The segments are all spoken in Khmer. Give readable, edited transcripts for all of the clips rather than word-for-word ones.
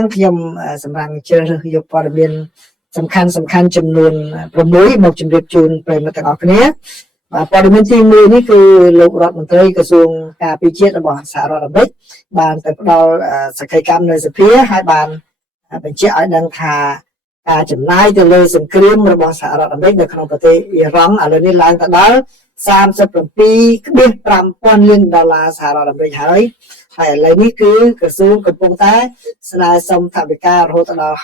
ងខ្ញុំសម្រាប់ជ្រើសរើសយកព័ត៌មានសំខាន់ចំនួន6មកជម្រាបជូនប្រិយមិត្តទាំងអស់គ្នាព័ត៌មានទី1នេះគឺលោករដ្ឋមន្ត្រីក្រសួងការពារជាតិរបស់សហរដ្ឋអាមេរិកបានទៅផ្ដល់សក្ខីកម្មនៅសភាហើយបានបញ្ជាក់ឲ្យដឹងថាការចំណាយទៅលើសង្គ្រាមរបស់សហរដ្ឋអាមេរិកនៅក្នុងប្រទេសអ៊ីរ៉ង់ឥឡូវនេះឡើងទៅដល់37.5 លានដុល្លារសហរដ្ឋអាមេរិកហើយឥឡូវនេះគឺក្រសួងកំពុងតែស្នើសុំថវិការហូតដល់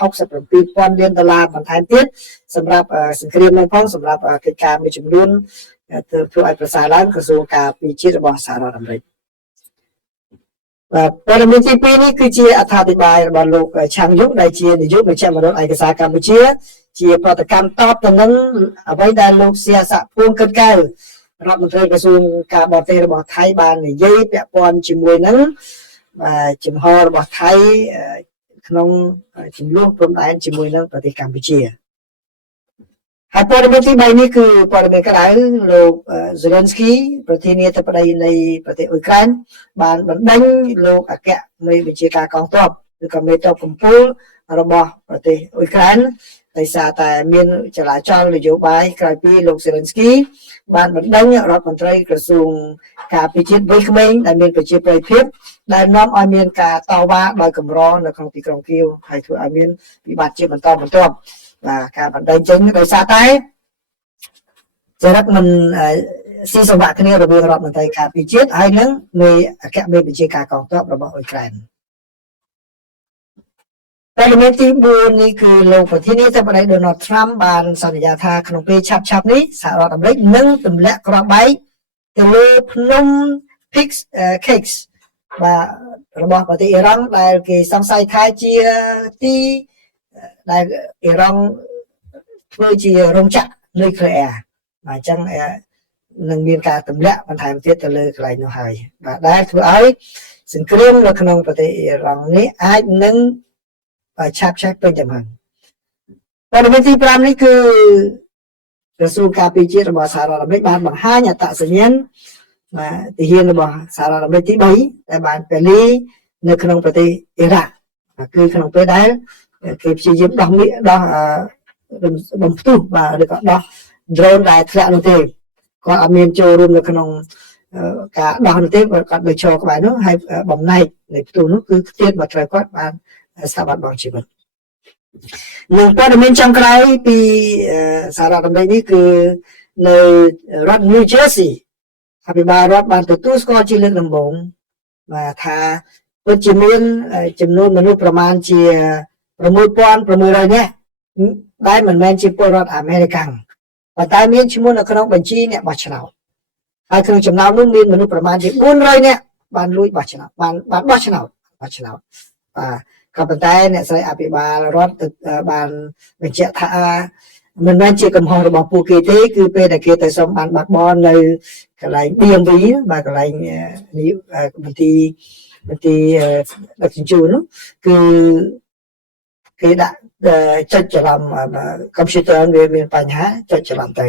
67,000 លានដុល្លារបន្ថែមទៀតសម្រាប់សង្គ្រាមនឹងផងសម្រាប់កិច្ចការមួយចំនួនធ្វើឲ្យប្រសើរឡើងក្រសួងការពារជាតិរបស់សហរដ្ឋអាមេរិកព័ត៌មានទី2នេះគឺជាអត្ថាធិប្បាយរបស់លោកឆាំងយុកដែលជានាយកមជ្ឈមណ្ឌលឯកសារកម្ពុជាជាប្រតិកម្មតបទៅនឹងអ្វីដែលលោកសៀស័កភួងកិនកែវរដ្ឋមន្ត្រីក្រសួងការបរទេសរបស់ថៃបាននិយាយពាក់ព័ន្ធជាមួយនឹងជំហររបស់ថៃក្នុងចំនួនព្រំដែនជាមួយនឹងប្រទេសកម្ពុជាហើយព័ត៌មានទី3នេះគឺព័ត៌មានក្រៅលោក Zelensky ប្រធានាធិបតីនៃប្រទេសអ៊ុយក្រែនបានបណ្ដេញលោកអគ្គមេបញ្ជាការកងទ័ពឬក៏មេទ័ពកំពូលរបស់ប្រទេសអ៊ុយក្រែនដោយសារតែមានចលាចលនយោបាយក្រោយពីលោក Zelensky បានបណ្ដេញរដ្ឋមន្ត្រីក្រសួងការពារជាតិវ័យក្មេងដែលមានប្រជាប្រិយភាពដែលនាំឲ្យមានការតវ៉ាដោយកម្រនៅក្នុងទីក្រុងគៀវហើយធ្វើឲ្យមានវិបត្តិជាបន្តបន្ទាប់ការបណ្ដេញចេញដោយសារតែចរិតមិនស៊ីសង្វាក់គ្នារវាងរដ្ឋមន្ត្រីការពារជាតិហើយនឹងមេអគ្គមេបញ្ជាការកងទ័ពរបស់អ៊ុយក្រែនព័ត៌មានទី4នេះគឺលោកប្រធានាធិបតី Donald Trump បានសន្យាថាក្នុងពេលឆាប់នេះសហរដ្ឋអាមេរិកនឹងទម្លាក់គ្រាប់បែកទៅលើភ្នំ Cakes របស់ប្រទេសអ៊ីរ៉ង់ដែលគេសង្ស័យថាជាទីដែលអ៊ីរ៉ង់ធ្វើជារោងចក្រនុយក្លេអ៊ែរអញ្ចឹងនឹងមានការទម្លាក់បន្ថែមទៀតទៅលើកន្លែងនោះហើយដែលធ្វើឲ្យសង្គ្រាមនៅក្នុងប្រទេសអ៊ីរ៉ង់នេះអាចនឹងឆាប់ពេញទៅហើយព័ត៌មានទី5នេះគឺក្រសួងការពារជាតិរបស់សហរដ្ឋអាមេរិកបានបង្ហាញអត្តសញ្ញាណទាហានរបស់សហរដ្ឋអាមេរិកទី3ដែលបានពលីនៅក្នុងប្រទេសអ៊ីរ៉ាក់គឺក្នុងពេលដែលគេព្យាយាមដោះបំផ្ទុះឬក៏ដោះ drone ដែលធ្លាក់នោះទេគាត់អត់មានចូលរួមនៅក្នុងការដោះនោះទេគាត់ទៅចូលក្បែរនោះហើយបំណែកនៃផ្ទុះនោះគឺខ្ទាតមកត្រូវគាត់បានស្ថាប័នបង់ជីវិតនិងព័ត៌មានចុងក្រោយពីសហរដ្ឋអាមេរិកនេះគឺនៅរដ្ឋ New Jersey អភិបាលរដ្ឋបានទទួលស្គាល់ជាលើកដំបូងថាពិតជាមានចំនួនមនុស្សប្រមាណជា6,600 នាក់ដែលមិនមែនជាពលរដ្ឋអាមេរិកប៉ុន្តែមានឈ្មោះនៅក្នុងបញ្ជីអ្នកបោះឆ្នោតហើយក្នុងចំណោមនោះមានមនុស្សប្រមាណជា400នាក់បានលួចបោះឆ្នោតបានបោះឆ្នោតក៏ប៉ុន្តែអ្នកស្រីអភិបាលរដ្ឋបានបញ្ជាក់ថាមិនមែនជាកំហុសរបស់ពួកគេទេគឺពេលដែលគេទៅសុំបានបាត់បង់នៅកន្លែង DMV កន្លែងមន្ទីរដឹកជញ្ជូននោះគឺគេដាក់ចុចច្រឡំកុំព្យូទ័រវាមានបញ្ហាចុចច្រឡំទៅ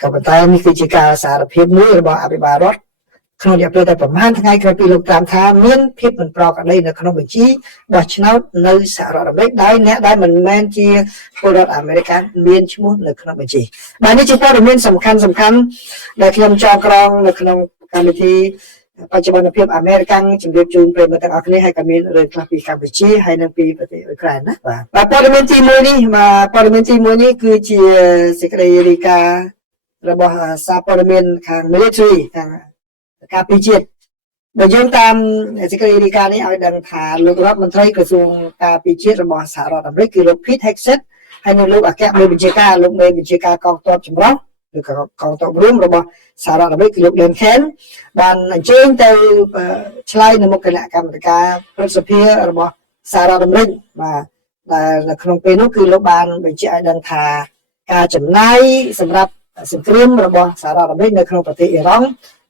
ក៏ប៉ុន្តែនេះគឺជាការសារភាពមួយរបស់អភិបាលរដ្ឋក្នុងរយៈពេលតែប្រហែលថ្ងៃក្រោយពីលោកតាមថាមានភាពមិនប្រក្រតីនៅក្នុងបញ្ជីបោះឆ្នោតនៅសហរដ្ឋអាមេរិកដោយអ្នកដែលមិនមែនជាពលរដ្ឋអាមេរិកមានឈ្មោះនៅក្នុងបញ្ជីបាទនេះជាព័ត៌មានសំខាន់ដែលខ្ញុំចងក្រងនៅក្នុងកម្មវិធីបច្ចុប្បន្នភាពអាមេរិកជម្រាបជូនប្រិយមិត្តទាំងអស់គ្នាហើយក៏មានរឿងខ្លះពីកម្ពុជាហើយនិងពីប្រទេសអ៊ុយក្រែនណាបាទព័ត៌មានទី1នេះគឺជាសេចក្តីរាយការណ៍របស់សារព័ត៌មានខាង military ខាងការពារជាតិបើយើងតាមសេចក្តីរាយការណ៍នេះឲ្យដឹងថាលោករដ្ឋមន្ត្រីក្រសួងការពារជាតិរបស់សហរដ្ឋអាមេរិកគឺលោក Pete Hegseth ហើយនិងលោកអគ្គមេបញ្ជាការកងទ័ពចម្រុះឬក៏កងទ័ពរួមរបស់សហរដ្ឋអាមេរិកគឺលោក Dan Kent បានអញ្ជើញទៅឆ្លើយនៅមុខគណៈកម្មាធិការព្រឹទ្ធសភារបស់សហរដ្ឋអាមេរិកដែលនៅក្នុងពេលនោះគឺលោកបានបញ្ជាក់ឲ្យដឹងថាការចំណាយសម្រាប់សង្គ្រាមរបស់សហរដ្ឋអាមេរិកនៅក្នុងប្រទេសអ៊ីរ៉ង់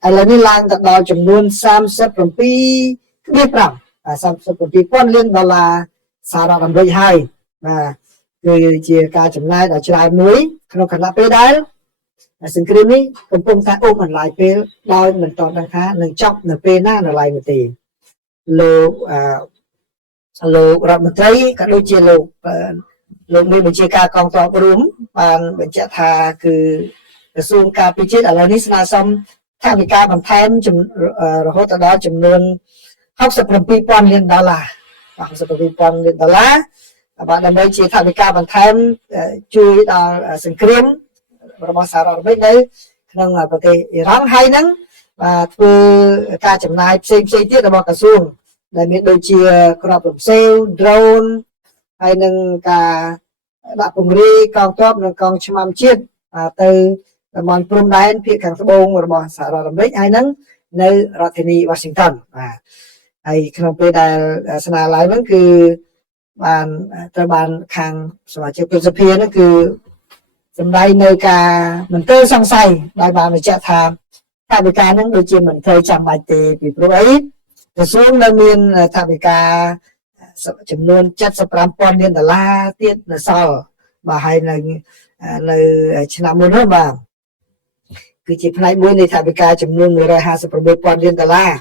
ឥឡូវនេះឡើងទៅដល់ចំនួន37.5 លានដុល្លារសហរដ្ឋអាមេរិកហើយគឺជាការចំណាយដ៏ច្រើនមួយក្នុងខណៈពេលដែលសង្គ្រាមនេះកំពុងតែអូសបន្លាយពេលដោយមិនទាន់ដឹងថានឹងចប់នៅពេលណានៅឡើយនោះទេលោក លោករដ្ឋមន្ត្រីក៏ដូចជាលោកមានបញ្ជាការកងទ័ពរួមបានបញ្ជាក់ថាគឺក្រសួងការពារជាតិឥឡូវនេះស្នើសុំថវិកាបន្ថែមរហូតដល់ចំនួន$67,000 លាន$67,000 លានបាទដើម្បីជាថវិកាបន្ថែមជួយដល់សង្គ្រាមរបស់សហរដ្ឋអាមេរិកនៅក្នុងប្រទេសអ៊ីរ៉ង់ហើយនឹងបាទធ្វើការចំណាយផ្សេងទៀតរបស់ក្រសួងដែលមានដូចជាក្របរំសេវ drone ហើយនឹងការដាក់ពង្រាយកងទ័ពនិងកងឆ្មាំជាតិទៅតំបន់ព្រំដែនភាគខាងត្បូងរបស់សហរដ្ឋអាមេរិកហើយនឹងនៅរដ្ឋធានី Washington បាទហើយក្នុងពេលដែលស្នើឡើងហ្នឹងគឺបានត្រូវបានខាងសមាជិកព្រឹទ្ធសភាហ្នឹងគឺសម្ដែងនៅការមន្ទិលសង្ស័យដោយបានបញ្ជាក់ថាថវិកាហ្នឹងដូចជាមិនត្រូវចាំបាច់ទេពីព្រោះអីក្រសួងនៅមានថវិកាចំនួន$75,000 លានទៀតនៅសល់បាទហើយនៅឆ្នាំមុននោះបាទគឺជាផ្នែកមួយនៃថវិកាចំនួន$156,000 លាន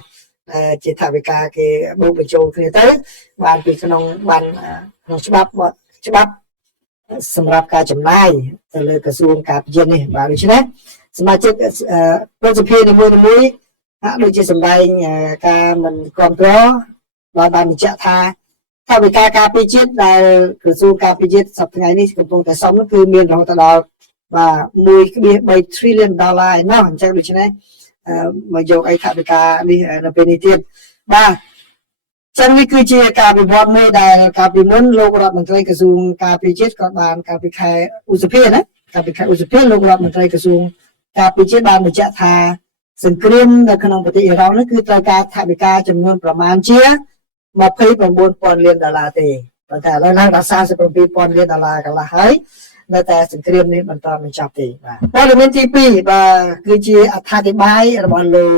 ជាថវិកាគេបូកបញ្ចូលគ្នាទៅបានពីក្នុងច្បាប់សម្រាប់ការចំណាយទៅលើក្រសួងការពារជាតិនេះបាទដូច្នេះសមាជិកព្រឹទ្ធសភានីមួយហាក់ដូចជាសម្ដែងការមិនគ្រប់គ្រងដោយបានបញ្ជាក់ថាថវិកាការពារជាតិដែលក្រសួងការពារជាតិសប្តាហ៍ថ្ងៃនេះកំពុងតែសុំគឺមានរហូតដល់បាទ$1.3 trillion ឯណោះអញ្ចឹងដូច្នេះមកយកអីថវិកានេះនៅពេលនេះទៀតបាទចឹងនេះគឺជាការវិវត្តមួយដែលកាលពីមុនលោករដ្ឋមន្ត្រីក្រសួងការពារជាតិក៏បានកាលពីខែឧសភាណាកាលពីខែឧសភាលោករដ្ឋមន្ត្រីក្រសួងការពារជាតិបានបញ្ជាក់ថាសង្គ្រាមនៅក្នុងប្រទេសអ៊ីរ៉ង់នេះគឺត្រូវការថវិកាចំនួនប្រមាណជា$29,000 លានទេប៉ុន្តែឥឡូវឡើងដល់$47,000 លានកន្លះហើយនៅតែសង្គ្រាមនេះបន្តមិនចប់ទេបាទព័ត៌មានទី2បាទគឺជាអត្ថាធិប្បាយរបស់លោក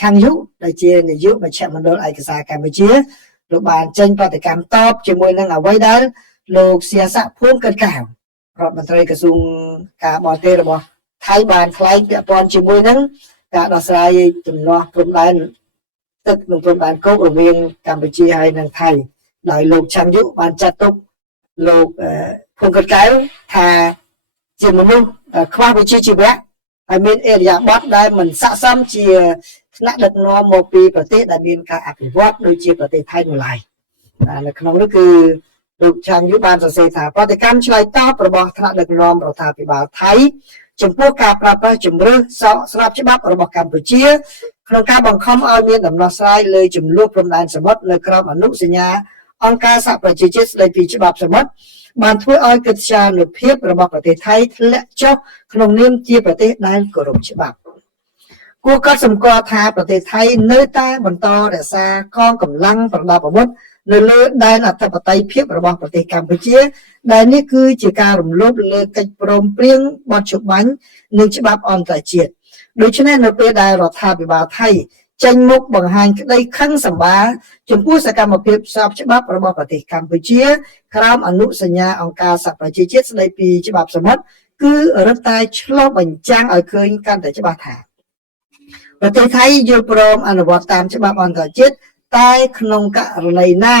ឆាំងយុដែលជានាយកមជ្ឈមណ្ឌលឯកសារកម្ពុជាលោកបានចេញប្រតិកម្មតបជាមួយនឹងអ្វីដែលលោកសៀស័កភួងកិត្តកែវរដ្ឋមន្ត្រីក្រសួងការបរទេសរបស់ថៃបានថ្លែងពាក់ព័ន្ធជាមួយនឹងការដោះស្រាយចំនួនព្រំដែនទឹកនិងព្រំដែនគោករវាងកម្ពុជាហើយនិងថៃដោយលោកឆាំងយុបានចាត់ទុកលោកភួងកិត្តកែវថាជាមនុស្សខ្វះវិជ្ជាជីវៈហើយមានអរិយាប័ត្រដែលមិនស័ក្តិសមជាថ្នាក់ដឹកនាំមកពីប្រទេសដែលមានការអភិវឌ្ឍដូចជាប្រទេសថៃនោះឡើយនៅក្នុងនោះគឺលោកឆាំងយុបានសរសេរថាប្រតិកម្មឆ្លើយតបរបស់ថ្នាក់ដឹកនាំរដ្ឋាភិបាលថៃចំពោះការប្រើប្រាស់ជំរឿសស្របច្បាប់របស់កម្ពុជាក្នុងការបង្ខំឲ្យមានដំណោះស្រាយលើចំនួនព្រំដែនសមុទ្រនៅក្រោមអនុសញ្ញាអង្គការសហប្រជាជាតិស្តីពីច្បាប់សមុទ្របានធ្វើឲ្យកិត្យានុភាពរបស់ប្រទេសថៃធ្លាក់ចុះក្នុងនាមជាប្រទេសដែលគោរពច្បាប់គួរកត់សម្គាល់ថាប្រទេសថៃនៅតែបន្តរក្សាកងកម្លាំងប្រដាប់អាវុធនៅលើដែនអធិបតេយ្យភាពរបស់ប្រទេសកម្ពុជាដែលនេះគឺជាការរំលោភលើកិច្ចព្រមព្រៀងបទច្បាញ់និងច្បាប់អន្តរជាតិដូច្នេះនៅពេលដែលរដ្ឋាភិបាលថៃចេញមុខបង្ហាញក្តីខឹងសម្បារចំពោះសកម្មភាពស្របច្បាប់របស់ប្រទេសកម្ពុជាក្រោមអនុសញ្ញាអង្គការសហប្រជាជាតិស្តីពីច្បាប់សមុទ្រគឺរឹតតែឆ្លុះបញ្ចាំងឲ្យឃើញកាន់តែច្បាស់ថាប្រទេសថៃយល់ព្រមអនុវត្តតាមច្បាប់អន្តរជាតិតែក្នុងករណីណា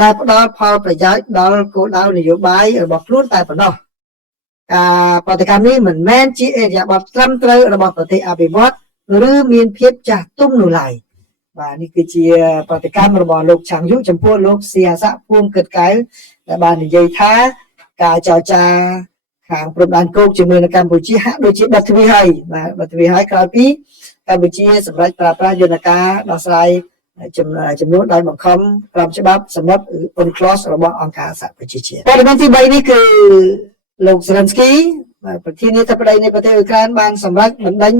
ដែលផ្ដល់ផលប្រយោជន៍ដល់គោលដៅនយោបាយរបស់ខ្លួនតែប៉ុណ្ណោះការប្រតិកម្មនេះមិនមែនជាអរិយាប័ត្រត្រឹមត្រូវរបស់ប្រទេសអភិវឌ្ឍឬមានភាពចាស់ទុំនោះឡើយបាទនេះគឺជាប្រតិកម្មរបស់លោកឆាំងយុចំពោះលោកសៀស័កភួងកិត្តកែវដែលបាននិយាយថាការចរចាខាងព្រំដែនគោកជាមួយនឹងកម្ពុជាហាក់ដូចជាបិទទ្វារហើយបាទបិទទ្វារហើយក្រោយពីកម្ពុជាសម្រេចប្រើប្រាស់យន្តការដោះស្រាយចំនួនដោយបង្ខំក្រមច្បាប់សមុទ្រ UNCLOS របស់អង្គការសហប្រជាជាតិព័ត៌មានទី3នេះគឺលោកសេឡិនស្គីប្រធានាធិបតីនៃប្រទេសអ៊ុយក្រែនបានសម្រេចបណ្ដេញ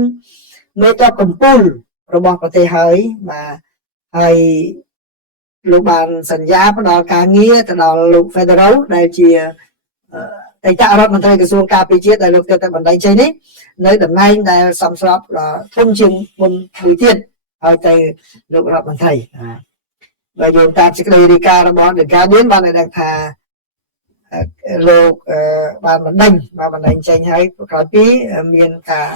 មេតបកម្ពុជារបស់ប្រទេសហើយបាទហើយលោកបានសន្យាផ្ដល់ការងារទៅដល់លោក Federal ដែលជាអតីតរដ្ឋមន្ត្រីក្រសួងការពារជាតិដែលលោកទៅបណ្ដេញចេញនេះនៅតំណែងដែលសមស្របធំជាងមុនមួយទៀតឲ្យទៅលោករដ្ឋមន្ត្រីបាទយោងតាមសេចក្តីរាយការណ៍របស់ The Guardian បានឲ្យដឹងថាលោកបានបណ្ដេញចេញហើយក្រោយពីមានការ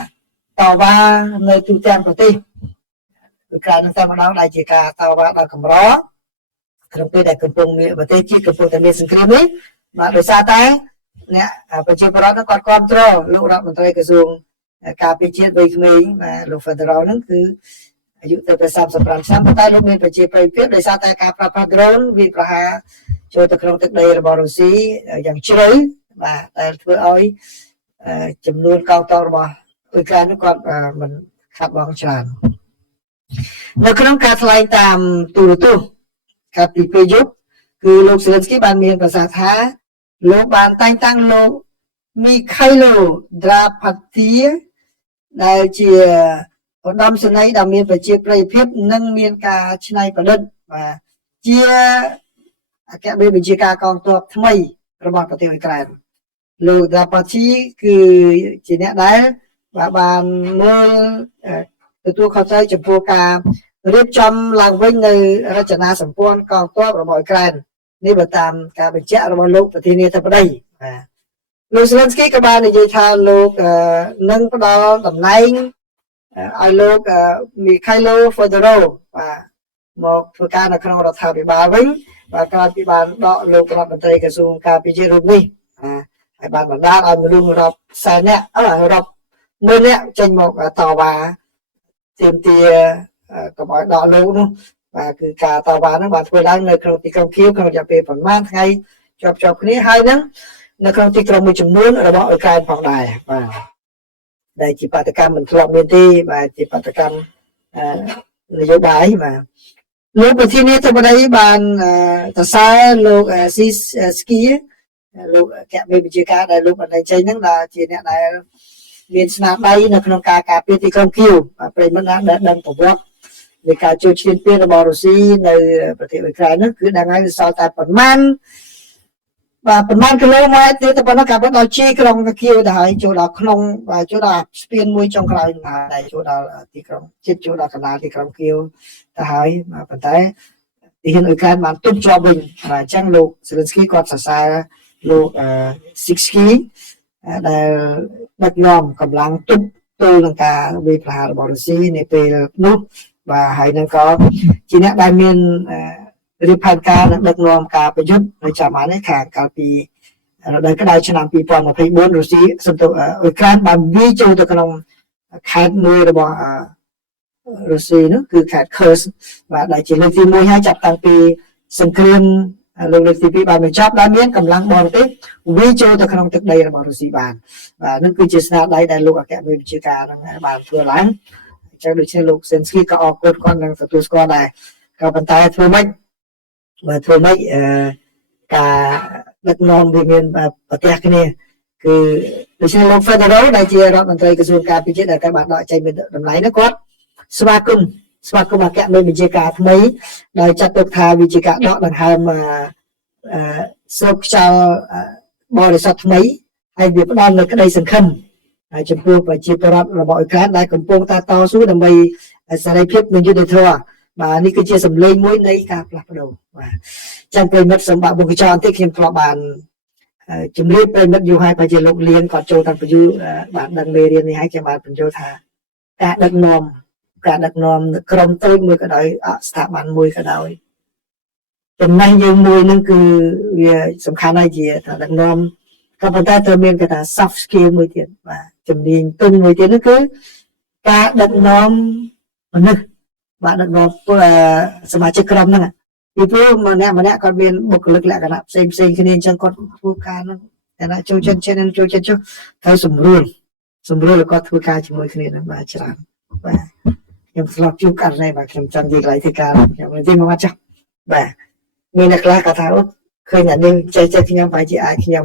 តវ៉ានៅទូទាំងប្រទេសគឺក្រៅនឹងតែម្ដងដែលជាការតវ៉ាដល់កម្រ ក្នុងពេលដែលកំពុងមានប្រទេសជាតិកំពុងតែមានសង្គ្រាមនេះបាទដោយសារតែអ្នកប្រជាពលរដ្ឋគាត់គ្រប់គ្រងលោករដ្ឋមន្ត្រីក្រសួងការពារជាតិវ័យក្មេងបាទលោក Federal ហ្នឹងគឺអាយុទៅ35ឆ្នាំតែលោកមានប្រជាប្រិយភាពដោយសារតែការប្រើប្រាស់ drone វាប្រហារចូលទៅក្នុងទឹកដីរបស់រុស្ស៊ីយ៉ាងជ្រៅបាទដែលធ្វើឲ្យចំនួនកងទ័ពរបស់អ៊ុយក្រែនគាត់មិនខាត់បងច្រើននៅក្នុងការថ្លែងតាមទូរទស្សន៍កាលពីពេលយប់គឺលោក Zelensky បានមានប្រសាសន៍ថាលោកបានតែងតាំងលោក Mikhailo Drapatya ដែលជាឧត្តមសេនីយ៍ដែលមានប្រជាប្រិយភាពនិងមានការច្នៃប្រឌិតបាទជាអគ្គបញ្ជាការកងទ័ពថ្មីរបស់ប្រទេសអ៊ុយក្រែនលោក Drapatya គឺជាអ្នកដែលបានមើលទទួលខុសត្រូវចំពោះការរៀបចំឡើងវិញនៅរចនាសម្ព័ន្ធកងទ័ពរបស់អ៊ុយក្រែននេះបើតាមការបញ្ជាក់របស់លោកប្រធានាធិបតីបាទលោក Zelensky ក៏បាននិយាយថាលោកនឹងផ្ដល់តំណែងឲ្យលោក Mikhailo Federal បាទមកធ្វើការនៅក្នុងរដ្ឋាភិបាលវិញបាទក្រោយពីបានដកលោករដ្ឋមន្ត្រីក្រសួងការពារជាតិរូបនេះហើយបានបណ្ដាលឲ្យមនុស្សរាប់សែននាក់រាប់ម៉ឺននាក់ចេញមកតវ៉ាទាមទារកុំឲ្យដកលោកនោះបាទគឺការតវ៉ាហ្នឹងបានធ្វើឡើងនៅក្នុងទីក្រុងគៀវក្នុងរយៈពេលប្រហែលថ្ងៃជាប់គ្នាហើយហ្នឹងនៅក្នុងទីក្រុងមួយចំនួនរបស់អ៊ុយក្រែនផងដែរបាទដែលជាបាតកម្មមិនធ្លាប់មានទេបាទជាបាតកម្មនយោបាយបាទលោកប្រធានាធិបតីបានសរសើរលោកស៊ីស្គីលោកអគ្គបញ្ជាការដែលលោកបានចេញហ្នឹងដែលជាអ្នកដែលមានស្នាដៃនៅក្នុងការការពារទីក្រុងគៀវប្រិមត្តណាដែលដឹងប្រវត្តិនៃការជួយឈ្លានពានរបស់រុស្ស៊ីនៅប្រទេសអ៊ុយក្រែនហ្នឹងគឺដឹងហើយសល់តែប្រមាណគីឡូម៉ែត្រទៀតទៅប៉ុណ្ណឹងក៏ដល់ជាក្រុងគៀវទៅហើយចូលដល់ក្នុងចូលដល់ស្ពានមួយចុងក្រោយដែរចូលដល់ទីក្រុងចិត្តចូលដល់កណ្ដាលទីក្រុងគៀវទៅហើយប៉ុន្តែទីហ៊ានអ៊ុយក្រែនបានទប់ជាប់វិញបាទអញ្ចឹងលោក Zelensky គាត់សរសើរលោក Sixky ដែលដឹកនាំកម្លាំងទប់ទល់នឹងការវាយប្រហាររបស់រុស្ស៊ីនៅពេលនោះបាទហើយនឹងក៏ជាអ្នកដែលមានរៀបផែនការនិងដឹកនាំការប្រយុទ្ធនៅចាំបាននេះខាងកាលពីរដូវក្តៅឆ្នាំ2024រុស្ស៊ីសំទោសអ៊ុយក្រែនបានវាយចូលទៅក្នុងខេត្តមួយរបស់រុស្ស៊ីនោះគឺខេត្ត Kursk បាទដែលជាលើកទី1ហើយចាប់តាំងពីសង្គ្រាមលើកទី2បានបញ្ចប់ដែលមានកម្លាំងបរទេសវាយចូលទៅក្នុងទឹកដីរបស់រុស្ស៊ីបានបាទនឹងគឺជាស្នាដៃដែលលោកអគ្គបញ្ជាការនឹងបានធ្វើឡើងអញ្ចឹងដូច្នេះលោក Zelensky ក៏អរគុណគាត់នឹងទទួលស្គាល់ដែរក៏ប៉ុន្តែធ្វើម៉េចការដឹកនាំវាមានប្រទេសគ្នាគឺដូច្នេះលោក Federal ដែលជារដ្ឋមន្ត្រីក្រសួងការពារជាតិដែលបានដកចេញពីតម្លៃនោះគាត់ស្វាគមន៍អគ្គបញ្ជាការថ្មីដោយចាត់ទុកថាវាជាការដកដង្ហើមស្រូបខ្យល់បរិសុទ្ធថ្មីហើយវាផ្ដល់នូវក្តីសង្ឃឹមចំពោះប្រជាពលរដ្ឋរបស់អ៊ុយក្រែនដែលកំពុងតែតស៊ូដើម្បីសេរីភាពនិងយុត្តិធម៌បាទនេះគឺជាសម្លេងមួយនៃការផ្លាស់ប្ដូរបាទចឹងប្រិមិត្តសម្បត្តិបុគ្គលបន្តិចខ្ញុំធ្លាប់បានជំរាបប្រិមិត្តយូរហើយបើជាលោកលៀនគាត់ចូលតាមបញ្យូបានដឹងមេរៀននេះហើយខ្ញុំបានបញ្យល់ថាការដឹកនាំក្រុមតូចមួយក៏ដោយស្ថាប័នមួយក៏ដោយចំណេះយើងមួយនឹងគឺវាសំខាន់ហើយជាថាដឹកនាំក៏ប៉ុន្តែត្រូវមានគេថា soft skill មួយទៀតបាទជំនាញទន់មួយទៀតនោះគឺការដឹកនាំមនុស្សបាទដឹកនាំសមាជិកក្រុមហ្នឹងពីព្រោះម្នាក់គាត់មានបុគ្គលិកលក្ខណៈផ្សេងគ្នាអញ្ចឹងគាត់ធ្វើការហ្នឹងតែណាចូលចិត្តត្រូវសម្រួលឲ្យគាត់ធ្វើការជាមួយគ្នាហ្នឹងបាទច្រើនបាទខ្ញុំស្លាប់ជួបករណីបាទខ្ញុំចង់និយាយកន្លែងធ្វើការខ្ញុំនិយាយមកចាស់បាទមានអ្នកខ្លះគាត់ថាឃើញអ្នកនេះចេះខ្ញុំបែរជាអាចខ្ញុំ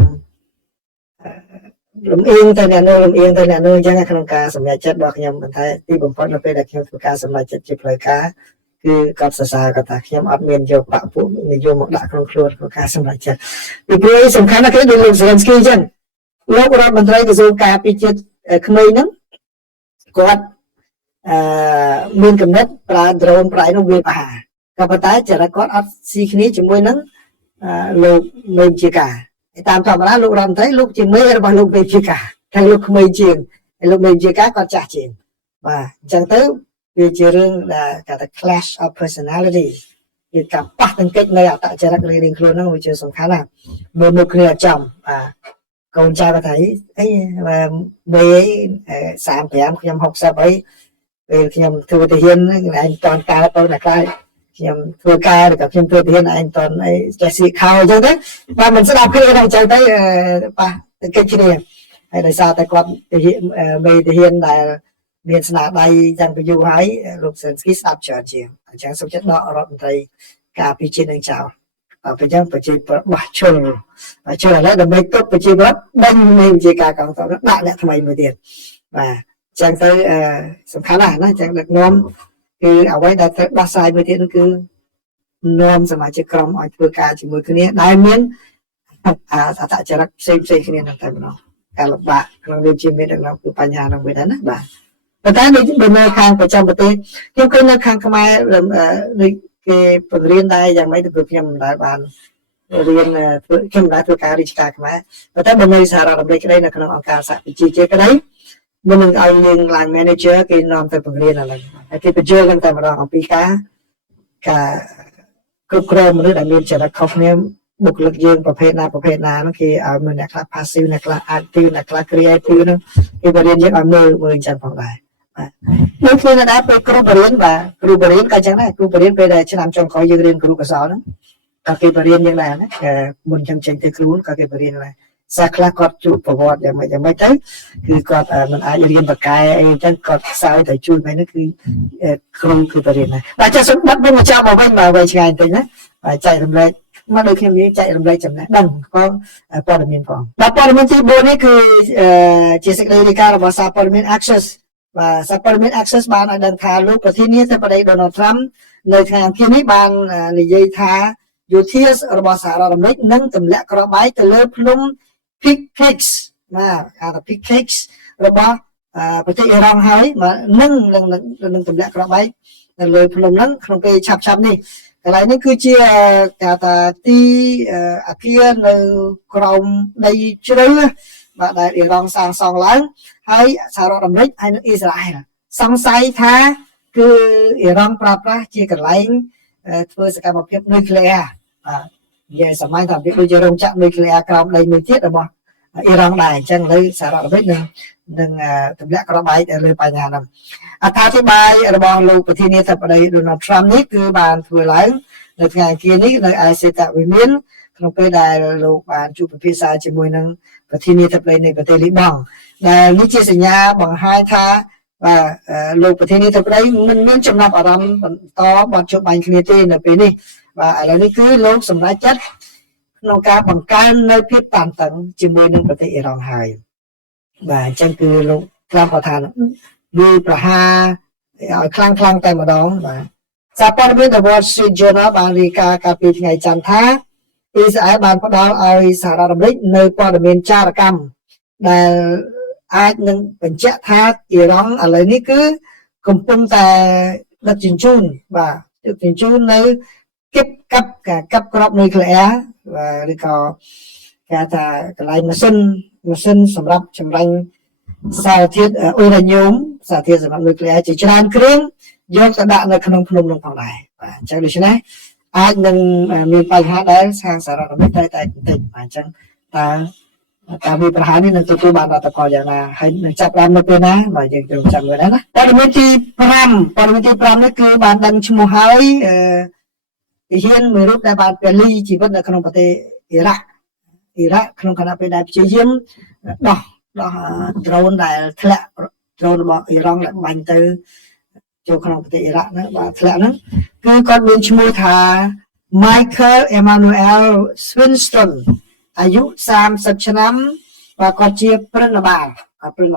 លំអៀងទៅអ្នកនោះអញ្ចឹងក្នុងការសម្រេចចិត្តរបស់ខ្ញុំប៉ុន្តែទីបំផុតនៅពេលដែលខ្ញុំធ្វើការសម្រេចចិត្តជាផ្លូវការគឺគាត់សរសើរគាត់ថាខ្ញុំអត់មានយកបាក់ពួកនិយមមកដាក់ក្នុងខ្លួនក្នុងការសម្រេចចិត្តពីព្រោះសំខាន់ណាស់គឺលោក Zelensky អញ្ចឹងលោករដ្ឋមន្ត្រីក្រសួងការពារជាតិក្មេងហ្នឹងគាត់មានកំណត់ប្រើ drone ប្រើនោះវាប្រហារក៏ប៉ុន្តែចរិតគាត់អត់ស៊ីគ្នាជាមួយនឹងលោកមេបញ្ជាការតាមធម្មតាលោករដ្ឋមន្ត្រីលោកជាមេរបស់លោកមេបញ្ជាការតែលោកក្មេងជាងហើយលោកមេបញ្ជាការគាត់ចាស់ជាងបាទអញ្ចឹងទៅវាជារឿងដែលគេថា clash of personality វ ពីការប៉ះទង្គិចនៅអតចរិតរៀងខ្លួនហ្នឹងវាជាសំខាន់ណាមើលមុខគ្នាចំកូនចៅគាត់ថាអីមេ35ខ្ញុំ60អីពេលខ្ញុំធ្វើទាហានឯងតនការទៅណាខ្លះខ្ញុំធ្វើការឬក៏ខ្ញុំធ្វើទាហានឯងតនអីចេះស៊ីខោអញ្ចឹងទៅបើមិនស្ដាប់គ្នាអញ្ចឹងទៅប៉ះទង្គិចគ្នាហើយដោយសារតែគាត់មេទាហានដែលមានស្នាដៃយ៉ាងពយូរហើយលោកសេនស្គីស្ដាប់ច្រើនជាងអញ្ចឹងសូមចិត្តដករដ្ឋមន្ត្រីការពារជាតិនឹងចោលbây giờ phải chỉ bắt chôn lại là mấy cấp phải chỉ bắt đánh mình chỉ cả càng tao nó đại lại thay mới tiền và chẳng tới sầm khá là nó chẳng được nomคือเอาไว้ได้sai mới tiềnคือ nom สมาชิกกรมឲ្យធ្វើការជាមួយគ្នាដែលមានអត្ថចរិតផ្សេងៗគ្នានឹងតែម្ដងការលំបាកក្នុងវិជាមានដល់គឺបញ្ហាក្នុងវាដែរណាបាទប៉ុន្តែនៅនៅខាងប្រចាំប្រទេសខ្ញុំឃើញនៅខាងខ្មែរដូចគេបង្រៀនដែរយ៉ាងម៉េចទៅខ្ញុំមិនដែលបានរៀនធ្វើខ្ញុំដែរធ្វើការរាជការខ្មែរប៉ុន្តែបើនៅសហរដ្ឋអាមេរិកក្តីនៅក្នុងអង្គការសហប្រជាជាតិក្តីមុននឹងឲ្យយើងឡើង manager គេនាំទៅបង្រៀនឥឡូវហើយគេបញ្ជើឡើងតែម្ដងអំពីការគ្រប់គ្រងមនុស្សដែលមានចរិតខុសគ្នាបុគ្គលិកយើងប្រភេទណាហ្នឹងគេឲ្យមានអ្នកខ្លះ passive អ្នកខ្លះ active អ្នកខ្លះ creative ហ្នឹងគេបរៀនយើងឲ្យមើលអញ្ចឹងផងដែរបាទនៅគ្នាដែរពេលគ្រូបរៀនបាទគ្រូបរៀនក៏អញ្ចឹងដែរគ្រូបរៀនពេលដែលឆ្នាំចុងក្រោយយើងរៀនគ្រូកសលហ្នឹងក៏គេបរៀនយើងដែរណាមុនខ្ញុំចេញទៅគ្រូក៏គេបរៀនដែរសាខ្លះគាត់ជួបប្រវត្តិយ៉ាងម៉េចទៅគឺគាត់មិនអាចរៀនបកកែអីអញ្ចឹងគាត់ខ្សោយតែជួយបែបនេះគឺគ្រូគឺបរៀនដែរបាទចាសសូមបាត់មកចាំមកវិញមកវិញឆ្ងាយបន្តិចណាបាទចែករំលែកមកដូចខ្ញុំនិយាយចែករំលែកចំណេះដឹងផងព័ត៌មានផងបាទព័ត៌មានទី4នេះគឺជាសេចក្តីរាយការណ៍របស់សារព័ត៌មាន Access បាទសារព័ត៌មាន Access បានឲ្យដឹងថាលោកប្រធានាធិបតី Donald Trump នៅថ្ងៃអង្គារនេះបាននិយាយថាយោធារបស់សហរដ្ឋអាមេរិកនឹងទម្លាក់គ្រាប់បែកទៅលើភ្នំ Peak Peaks បាទPeak Peaks របស់ប្រទេសអ៊ីរ៉ង់ហើយនឹងទម្លាក់គ្រាប់បែកទៅលើភ្នំហ្នឹងក្នុងពេលឆាប់នេះកន្លែងនេះគឺជាគេថាទីអាគារនៅក្រោមដីជ្រៅបាទដែលអ៊ីរ៉ង់សាងសង់ឡើងហើយសហរដ្ឋអាមេរិកហើយនៅអ៊ីស្រាអែលសង្ស័យថាគឺអ៊ីរ៉ង់ប្រើប្រាស់ជាកន្លែងធ្វើសកម្មភាពនុយក្លេអ៊ែរបាទនិយាយសម័យថាវាដូចជារោងចក្រនុយក្លេអ៊ែរក្រោមដីមួយទៀតរបស់អ៊ីរ៉ង់ដែរអញ្ចឹងលើសហរដ្ឋអាមេរិកនឹងទម្លាក់គ្រាប់បែកលើបញ្ហាហ្នឹងអត្ថាធិប្បាយរបស់លោកប្រធានាធិបតី Donald Trump នេះគឺបានធ្វើឡើងនៅថ្ងៃអង្គារនេះនៅឯសេតវិមានក្នុងពេលដែលលោកបានជួបពិភាក្សាជាមួយនឹងប្រធានាធិបតីនៃប្រទេសលីបង់ដែលនេះជាសញ្ញាបង្ហាញថាបាទលោកប្រធានាធិបតីមិនមានចំណាប់អារម្មណ៍បន្តបត់ជបាញ់គ្នាទេនៅពេលនេះបាទឥឡូវនេះគឺលោកសម្រេចចិត្តក្នុងការបង្កើននៅភាពតានតឹងជាមួយនឹងប្រទេសអ៊ីរ៉ង់ហើយបាទអញ្ចឹងគឺលោកថ្លែងថាវាប្រហារឲ្យខ្លាំងតែម្ដងបាទសារព័ត៌មាន The Wall Street Journal បានរាយការណ៍កាលពីថ្ងៃច័ន្ទថាអ៊ីស្រាអែលបានផ្ដល់ឲ្យសហរដ្ឋអាមេរិកនៅព័ត៌មានចារកម្មដែលអាចនឹងបញ្ជាក់ថាអ៊ីរ៉ង់ឥឡូវនេះគឺកំពុងតែដឹកជញ្ជូនបាទដឹកជញ្ជូននៅកាប់គ្រាប់នុយក្លេអ៊ែរបាទឬក៏គេថាកន្លែងម៉ាស៊ីនសម្រាប់ចម្រាញ់សារធាតុអ៊ូរ៉ាញ៉ូមសារធាតុសម្រាប់នុយក្លេអ៊ែរជាច្រើនគ្រឿងយកទៅដាក់នៅក្នុងភ្នំនោះផងដែរបាទអញ្ចឹងដូច្នេះអាចនឹងមានបញ្ហាដែរខាងសហរដ្ឋអាមេរិកតែបន្តិចបាទអញ្ចឹងការវាប្រហែលនេះនឹងទទួលបានលទ្ធផលយ៉ាងណាហើយនឹងចាប់បាននៅពេលណាបាទយើងត្រូវចាំមើលណាព័ត៌មានទី5នេះគឺបានដឹងឈ្មោះហើយទាហានមួយរូបដែលបានពលីជីវិតនៅក្នុងប្រទេសអ៊ីរ៉ាក់ក្នុងគណៈពេលដែលព្យាយាមដោះ drone ដែលធ្លាក់ drone របស់អ៊ីរ៉ង់ដែលបាញ់ទៅចូលក្នុងប្រទេសអ៊ីរ៉ាក់ហ្នឹងបាទធ្លាក់ហ្នឹងគឺគាត់មានឈ្មោះថា Michael Emmanuel Swinston អាយុ30ឆ្នាំបាទគាត់ជាព្រឹទ្ធបាលមកពីរ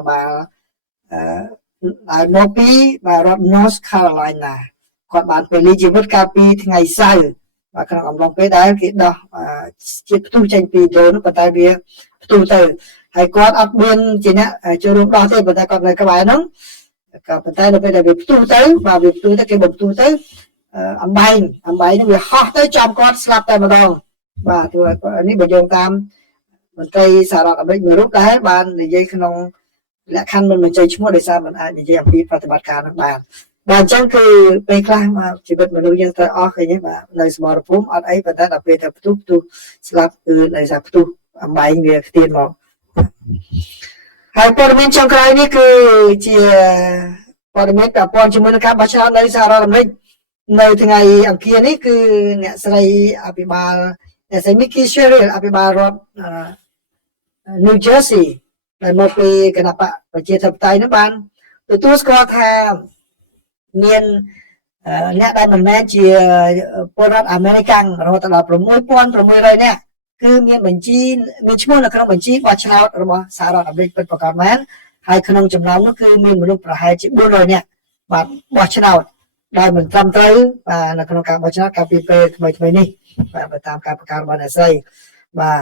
ដ្ឋ North Carolina គាត់បានពលីជីវិតកាលពីថ្ងៃសៅរ៍បាទក្នុងអំឡុងពេលដែលគេដោះជាតិផ្ទុះចេញពី drone ប៉ុន្តែវាផ្ទុះទៅហើយគាត់អត់មានជាអ្នកចូលរួមដោះទេប៉ុន្តែគាត់នៅក្បែរហ្នឹងក៏ប៉ុន្តែនៅពេលដែលវាផ្ទុះទៅបាទវាផ្ទុះទៅគេបំផ្ទុះទៅអំបែងហ្នឹងវាហោះទៅចាំគាត់ស្លាប់តែម្ដងបាទនេះបើយោងតាមមន្ត្រីសហរដ្ឋអាមេរិកមួយរូបដែរបាននិយាយក្នុងលក្ខខណ្ឌមិនបញ្ចេញឈ្មោះដោយសារមិនអាចនិយាយអំពីប្រតិបត្តិការនោះបាន បាទអញ្ចឹងគឺពេលខ្លះមកជីវិតមនុស្សយើងត្រូវអស់ឃើញទេបាទនៅសមរភូមិអត់អីប៉ុន្តែដល់ពេលទៅផ្ទុះស្លាប់គឺដោយសារផ្ទុះអំបែងវាខ្ទាតមកហើយព័ត៌មានចុងក្រោយនេះគឺជាព័ត៌មានពាក់ព័ន្ធជាមួយនឹងការបោះឆ្នោតនៅសហរដ្ឋអាមេរិកនៅថ្ងៃអង្គារនេះគឺអ្នកស្រីអភិបាលអ្នកស្រី Mickey Sherrill អភិបាលរដ្ឋ New Jersey ដែលមកពីគណៈបកប្រជាធិបតេយ្យនោះបានទទួលស្គាល់ថាមានអ្នកដែលមិនមែនជាពលរដ្ឋអាមេរិករហូតដល់ 6,600 នាក់គឺមានបញ្ជីមានឈ្មោះនៅក្នុងបញ្ជីបោះឆ្នោតរបស់សហរដ្ឋអាមេរិកពិតប្រាកដមែនហើយក្នុងចំណោមនោះគឺមានមនុស្សប្រហែលជា400នាក់បាទបោះឆ្នោតដែលមិនត្រឹមត្រូវបាទនៅក្នុងការបោះឆ្នោតកាលពីពេលថ្មីនេះបាទតាមការប្រកាសរបស់អ្នកស្រីបាទ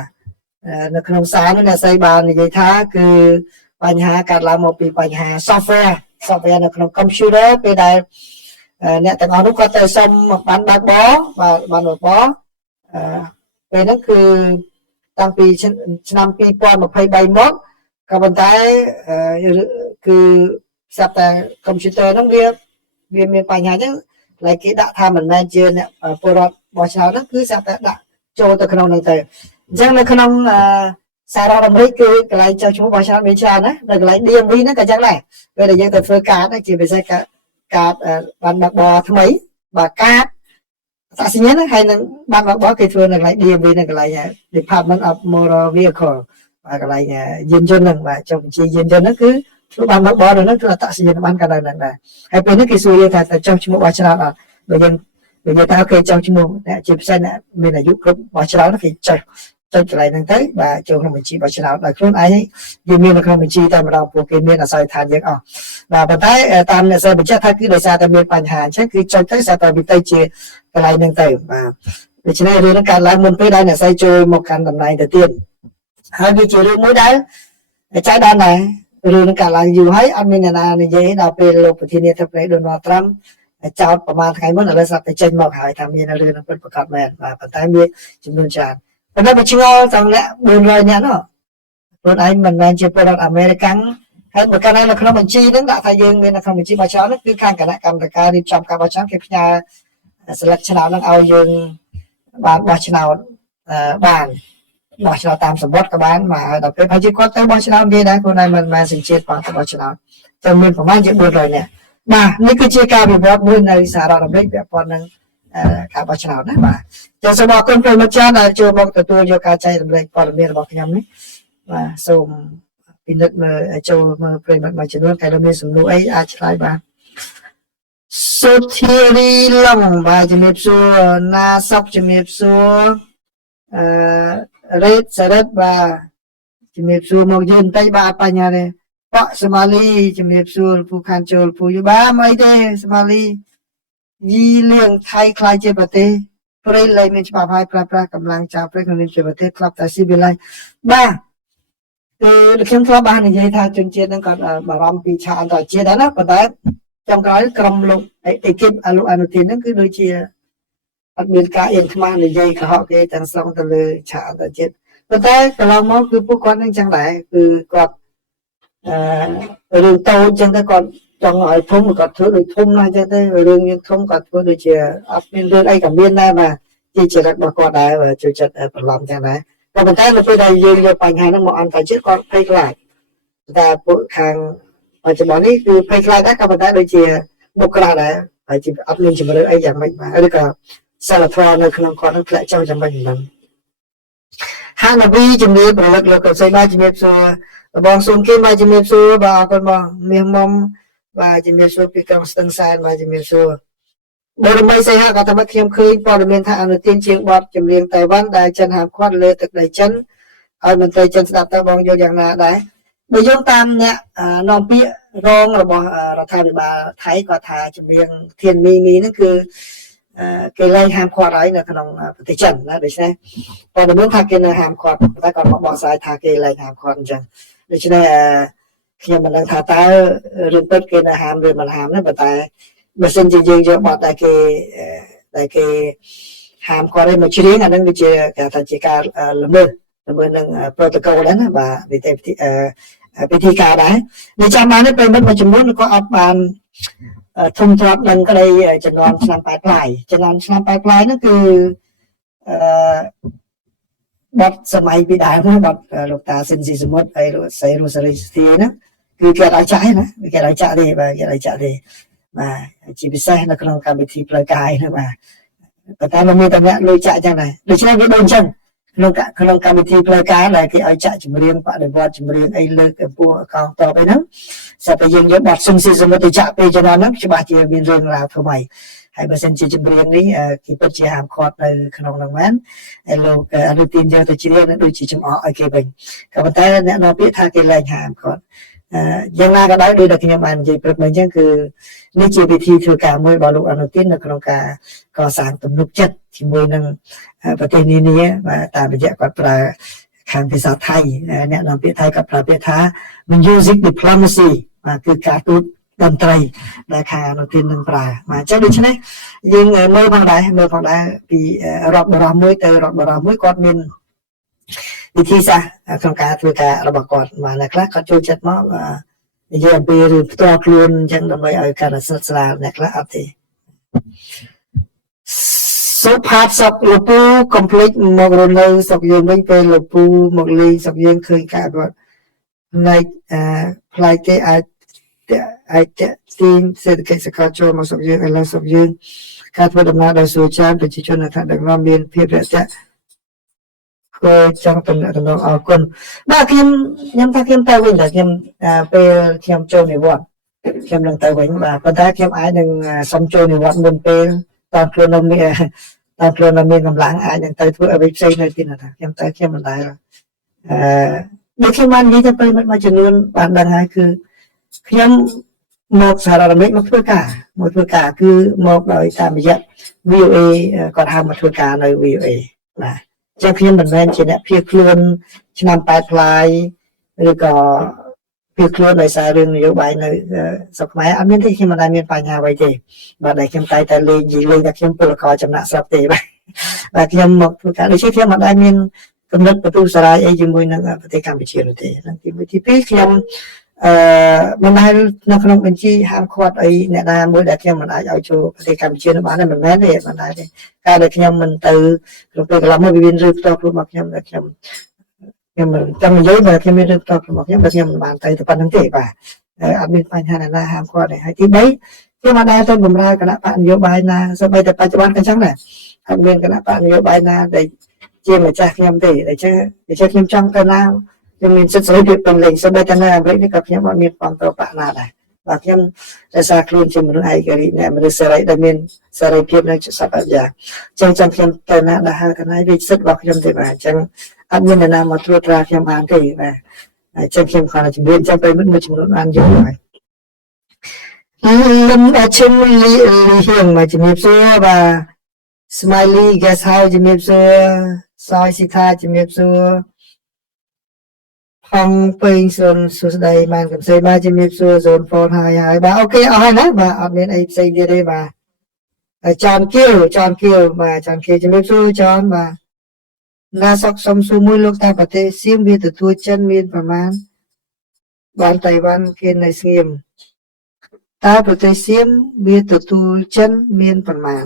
នៅក្នុងសារនោះអ្នកស្រីបាននិយាយថាគឺបញ្ហាកើតឡើងមកពីបញ្ហា software នៅក្នុង computer ពេលដែលអ្នកទាំងអស់នោះគាត់ទៅសុំបានបើកបរបាទបានបើកបរពេលហ្នឹងគឺតាំងពីឆ្នាំ2023មកក៏ប៉ុន្តែគឺស្រាប់តែ computer ហ្នឹងវាមានបញ្ហាអញ្ចឹងហើយគេដាក់ថាមិនមែនជាអ្នកពលរដ្ឋបោះឆ្នោតហ្នឹងគឺស្រាប់តែដាក់ចូលទៅក្នុងហ្នឹងទៅអញ្ចឹងនៅក្នុងសហរដ្ឋអាមេរិកគឺកន្លែងចុះឈ្មោះបោះឆ្នោតមានច្រើនណានៅកន្លែង DMV ហ្នឹងក៏អញ្ចឹងដែរពេលដែលយើងទៅធ្វើការជាពិសេសការបានបើកបរថ្មីបាទការអត្តសញ្ញាណហើយនឹងបានបើកបរគេធ្វើនៅកន្លែង DMV នៅកន្លែង Department of Motor Vehicle បាទកន្លែងយានយន្តហ្នឹងបាទចុះបញ្ជីយានយន្តហ្នឹងគឺធ្វើបានបើកបរហ្នឹងគឺអត្តសញ្ញាណបានកាលហ្នឹងដែរហើយពេលនេះគេសួរយើងថាទៅចុះឈ្មោះបោះឆ្នោតអត់បើយើងថាគេចុះឈ្មោះជាពិសេសមានអាយុគ្រប់បោះឆ្នោតគេចុះកន្លែងហ្នឹងទៅបាទចូលក្នុងបញ្ជីបោះឆ្នោតដោយខ្លួនឯងយើងមាននៅក្នុងបញ្ជីតែម្ដងពួកគេមានអាស័យដ្ឋានយើងអស់បាទប៉ុន្តែតាមអ្នកស្រីបញ្ជាក់ថាគឺដោយសារតែមានបញ្ហាអញ្ចឹងគឺចុចទៅសារតែវាទៅជាកន្លែងហ្នឹងទៅបាទដូច្នេះរឿងហ្នឹងកើតឡើងមុនពេលដែលអ្នកស្រីចូលមកកាន់តំណែងទៅទៀតហើយវាជារឿងមួយដែលចៃដន្យដែររឿងហ្នឹងកើតឡើងយូរហើយអត់មានអ្នកណានិយាយដល់ពេលលោកប្រធានាធិបតី Donald Trump ចោតប្រហែលថ្ងៃមុនឥឡូវស្រាប់តែចេញមកហើយថាមានរឿងហ្នឹងពិតប្រាកដមែនបាទប៉ុន្តែមានចំនួនច្រើនប៉ុន្តែវាឆ្ងល់ទាំងអ្នក400នាក់នោះខ្លួនឯងមិនមែនជាពលរដ្ឋអាមេរិកហើយបើកាលណានៅក្នុងបញ្ជីហ្នឹងដាក់ថាយើងមាននៅក្នុងបញ្ជីបោះឆ្នោតហ្នឹងគឺខាងគណៈកម្មការរៀបចំការបោះឆ្នោតគេផ្ញើស្លឹកឆ្នោតហ្នឹងឲ្យយើងបានបោះឆ្នោតបានបោះឆ្នោតតាមសម្បត្តិក៏បានមកដល់ពេលហើយគាត់ទៅបោះឆ្នោតគេដែរខ្លួនឯងមិនមែនសញ្ជាតិគាត់ទៅបោះឆ្នោតតែមានប្រហែលជា400នាក់បាទនេះគឺជាការវិវត្តមួយនៅសហរដ្ឋអាមេរិកពាក់ព័ន្ធនឹងការបោះឆ្នោតណាបាទចឹងសូមអរគុណប្រិយមិត្តចាស់ដែលចូលមកទទួលយកការចែករំលែកព័ត៌មានរបស់ខ្ញុំនេះបាទសូមពិនិត្យមើលចូលមើលប្រិយមិត្តមួយចំនួនតែមានសំណួរអីអាចឆ្លើយបានសុធារីឡុងបាទជំរាបសួរណាសុកជំរាបសួររ៉េតសារ៉ិតបាទជំរាបសួរមកយើងបន្តិចបាទបញ្ហាទេបកសូម៉ាលីជំរាបសួរពូខានចូលពូយបាទមិនអីទេសូម៉ាលីយីលៀងថៃខ្លាយជាប្រទេសព្រៃលែងមានច្បាប់ឲ្យប្រើប្រាស់កម្លាំងចៅព្រៃក្នុងនាមជាប្រទេសក្លាប់តែស៊ីវិល័យបាទគឺខ្ញុំធ្លាប់បាននិយាយថាជនជាតិនឹងគាត់បារម្ភពីឆាកអន្តរជាតិដែរណាប៉ុន្តែចំក្រោយក្រុមលោកអេគីបលោកអនុធានហ្នឹងគឺដូចជាអត់មានការអៀនខ្មាស់និយាយកុហកគេទាំងស្រុងទៅលើឆាកអន្តរជាតិប៉ុន្តែកន្លងមកគឺពួកគាត់នឹងចឹងដែរគឺគាត់រឿងតូចចឹងទៅគាត់ចង់ឲ្យធំគាត់ធ្វើដូចធំណាស់ចឹងទៅរឿងយើងធំគាត់ធ្វើដូចជាអត់មានរឿងអីក៏មានដែរបាទជាចរិតរបស់គាត់ដែរចូលចិត្តប្រឡំចឹងដែរក៏ប៉ុន្តែនៅពេលដែលយើងយកបញ្ហាហ្នឹងមកអន្តរជាតិគាត់ភ័យខ្លាចតែពួកខាងបច្ចុប្បន្ននេះគឺភ័យខ្លាចដែរក៏ប៉ុន្តែដូចជាមុខក្រាស់ដែរហើយជាអត់មានជំរឿអីយ៉ាងម៉េចបាទឬក៏សិលធម៌នៅក្នុងគាត់នឹងធ្លាក់ចុះយ៉ាងម៉េចហ្នឹងហានាវីជំរាបប្រលឹកលោកកសីបាទជំរាបសួរបងសូមគេបាទជំរាបសួរបាទអរគុណបងមាសមុំបាទជំរាបសួរពីក្រុងស្ទឹងសែនបាទជំរាបសួរបរមីសីហក៏ថាខ្ញុំឃើញព័ត៌មានថាអនុទានជាងបទចម្រៀងតៃវ៉ាន់ដែលចិនហាមឃាត់លើទឹកដីចិនឲ្យមន្ត្រីចិនស្ដាប់ទៅបងយល់យ៉ាងណាដែរបើយោងតាមអ្នកនាំពាក្យរងរបស់រដ្ឋាភិបាលថៃគាត់ថាចម្រៀងធានមីហ្នឹងគឺគេលែងហាមឃាត់ហើយនៅក្នុងប្រទេសចិនណាដូច្នេះព័ត៌មានថាគេនៅហាមឃាត់តែគាត់មកបកស្រាយថាគេលែងហាមឃាត់អញ្ចឹងដូច្នេះខ្ញុំមិនដឹងថាតើរឿងពិតគេនៅហាមឬមិនហាមទេប៉ុន្តែបើសិនជាយើងយកបទតែគេហាមគាត់ឲ្យមកច្រៀងអានឹងវាជាគេថាជាការល្មើសនឹង protocol ដែរណាបាទពិធីការដែរនៅចាំបាននេះប្រិមិត្តមួយចំនួនក៏អត់បាន ធំទ្រព្យដឹងក្តីចំនួនឆ្នាំ8ផ្លាយចំនួនឆ្នាំ8ផ្លាយហ្នឹងគឺបាត់សម័យពីដើមបាត់លោកតាស៊ីនស៊ីសមុទ្រហើយលោកស្រីរស់សេរីសុទ្ធាហ្នឹងគឺគេឲ្យចាក់ណាគេឲ្យចាក់ទេបាទគេឲ្យចាក់ទេបាទជាពិសេសនៅក្នុងកម្មវិធីផ្លូវការហ្នឹងបាទប៉ុន្តែมันមានតែអ្នកលុយចាក់អញ្ចឹងដែរដូច្នេះវាដូចអញ្ចឹងក្នុងកម្មវិធីផ្លូវការដែលគេឲ្យចាក់ចម្រៀងបដិវត្តចម្រៀងអីលើកកម្ពស់កងតបអីហ្នឹងស្រាប់តែយើងយកបទស៊ឹងស៊ីសមុទ្រទៅចាក់ពេលចំនួនហ្នឹងច្បាស់ជាមានរឿងរ៉ាវថ្មីហើយបើសិនជាចម្រៀងនេះគេពិតជាហាមឃាត់នៅក្នុងហ្នឹងមែនហើយលោកអនុទានយកទៅច្រៀងនឹងដូចជាចំអកឲ្យគេវិញក៏ប៉ុន្តែអ្នកនាំពាក្យថាគេលែងហាមឃាត់យ៉ាងណាក៏ដោយដូចដែលខ្ញុំបាននិយាយព្រឹកមិញអញ្ចឹងគឺនេះជាវិធីធ្វើការមួយរបស់លោកអនុទាននៅក្នុងការកសាងទំនុកចិត្តជាមួយនឹងប្រទេសនានាបាទតាមរយៈគាត់ប្រើខាងភាសាថៃអ្នកនាំពាក្យថៃគាត់ប្រើពាក្យថា music diplomacy បាទគឺការទូតតន្ត្រីដែលខាងអនុទាននឹងប្រើបាទអញ្ចឹងដូច្នេះយើងមើលផងដែរពីរដ្ឋបរោះមួយទៅរដ្ឋបរោះមួយគាត់មានវិធីសាស្ត្រក្នុងការធ្វើការរបស់គាត់បាទអ្នកខ្លះគាត់ចូលចិត្តមកនិយាយអំពីរឿងផ្ទាល់ខ្លួនអញ្ចឹងដើម្បីឲ្យការសិក្សាអ្នកខ្លះអត់ទេសុផាតសុកលោកពូកុំភ្លេចមករស់នៅស្រុកយើងវិញពេលលោកពូមកលេងស្រុកយើងឃើញការគាត់ផ្លែកទេអាចទីមសេដ្ឋកិច្ចសកលចូលមកស្រុកយើងឥឡូវស្រុកយើងការធ្វើដំណើរដោយស្រួលច្រើនប្រជាជននៅថាដឹកនាំមានភាពរាក់ទាក់ក៏ចង់តំណែងអរគុណបាទខ្ញុំថាខ្ញុំទៅវិញតែខ្ញុំពេលខ្ញុំចូលនិវត្តន៍ខ្ញុំនឹងទៅវិញបាទប៉ុន្តែខ្ញុំអាចនឹងសុំចូលនិវត្តន៍មុនពេលតាមខ្លួននៅមានកម្លាំងអាចនឹងទៅធ្វើអ្វីផ្សេងនៅទីនោះថាខ្ញុំមិនដែរដូចខ្ញុំបាននិយាយទៅពេលមួយចំនួនបានដឹងហើយគឺខ្ញុំមកសហរដ្ឋអាមេរិកមកធ្វើការគឺមកដោយតាមរយៈ VOA គាត់ហៅមកធ្វើការនៅ VOA បាទចឹងខ្ញុំមិនមែនជាអ្នកភៀសខ្លួនឆ្នាំ8ផ្លាយឬក៏ភៀសខ្លួនដោយសាររឿងនយោបាយនៅស្រុកខ្មែរអត់មានទេខ្ញុំមិនដែលមានបញ្ហាអ្វីទេបាទដែលខ្ញុំតែលេងតែខ្ញុំពលករចំណាក់ស្រុកទេបាទខ្ញុំមកធ្វើការដូចជាខ្ញុំមិនដែលមានកំណត់បន្ទូលសារាយអីជាមួយនឹងប្រទេសកម្ពុជានោះទេហ្នឹងទី1ទី2ខ្ញុំមិនដែលនៅក្នុងបញ្ជីហាមឃាត់អីអ្នកណាមួយដែលខ្ញុំមិនអាចឲ្យចូលប្រទេសកម្ពុជានោះបានទេមិនមែនទេមិនដែរទេការដែលខ្ញុំមិនទៅក្នុងពេលកន្លងមកវាមានរឿងផ្ទាល់ខ្លួនរបស់ខ្ញុំដែលខ្ញុំមិនចង់និយាយបើខ្ញុំមានរឿងផ្ទាល់ខ្លួនរបស់ខ្ញុំតែខ្ញុំមិនបានទៅប៉ុណ្្នឹងទេបាទអត់មានបញ្ហាណាហាមឃាត់ទេហើយទី3ខ្ញុំមិនដែលទៅបម្រើគណៈបកនយោបាយណាសូម្បីតែបច្ចុប្បន្នក៏ចឹងដែរអត់មានគណៈបកនយោបាយណាដែលជាម្ចាស់ខ្ញុំទេដូច្នេះខ្ញុំចង់ទៅណាខ្ញុំមានសិទ្ធិសេរីភាពពេញលេញសូម្បីតែនៅអាមេរិកនេះក៏ខ្ញុំអត់មានความតបណាដែរបាទខ្ញុំរក្សាខ្លួនជាមនុស្សឯករាជ្យអ្នកមនុស្សសេរីដែលមានសេរីភាពនៅសពយ៉ាងអញ្ចឹងខ្ញុំទៅណាដែលហៅថាវាសិទ្ធិរបស់ខ្ញុំទេបាទអញ្ចឹងអត់មានអ្នកណាមកត្រួតត្រាខ្ញុំបានទេបាទអញ្ចឹងខ្ញុំគ្រាន់តែជំរាបចាំពេលមួយចំនួនបានយល់ហើយលំដាជុំលីហៀងមកជំរាបសួរបាទ Smiley Guest House ជំរាបសួរសយសិដ្ឋាជំរាបសួរផងពេញសួស្ដីបានកំសែបាទជំរាបសួរសូនហ្វនហើយបាទអូខេអស់ហើយណាបាទអត់មានអីផ្សេងទៀតទេបាទចនគៀវបាទចនគៀវជំរាបសួរចនបាទណាសុកសុំសួរមួយលោកតាប្រទេសសៀមវាទទួលចិនមានប្រមាណបានតៃវ៉ាន់គេនៅស្ងៀមតើប្រទេសសៀមវាទទួលចិនមានប្រមាណ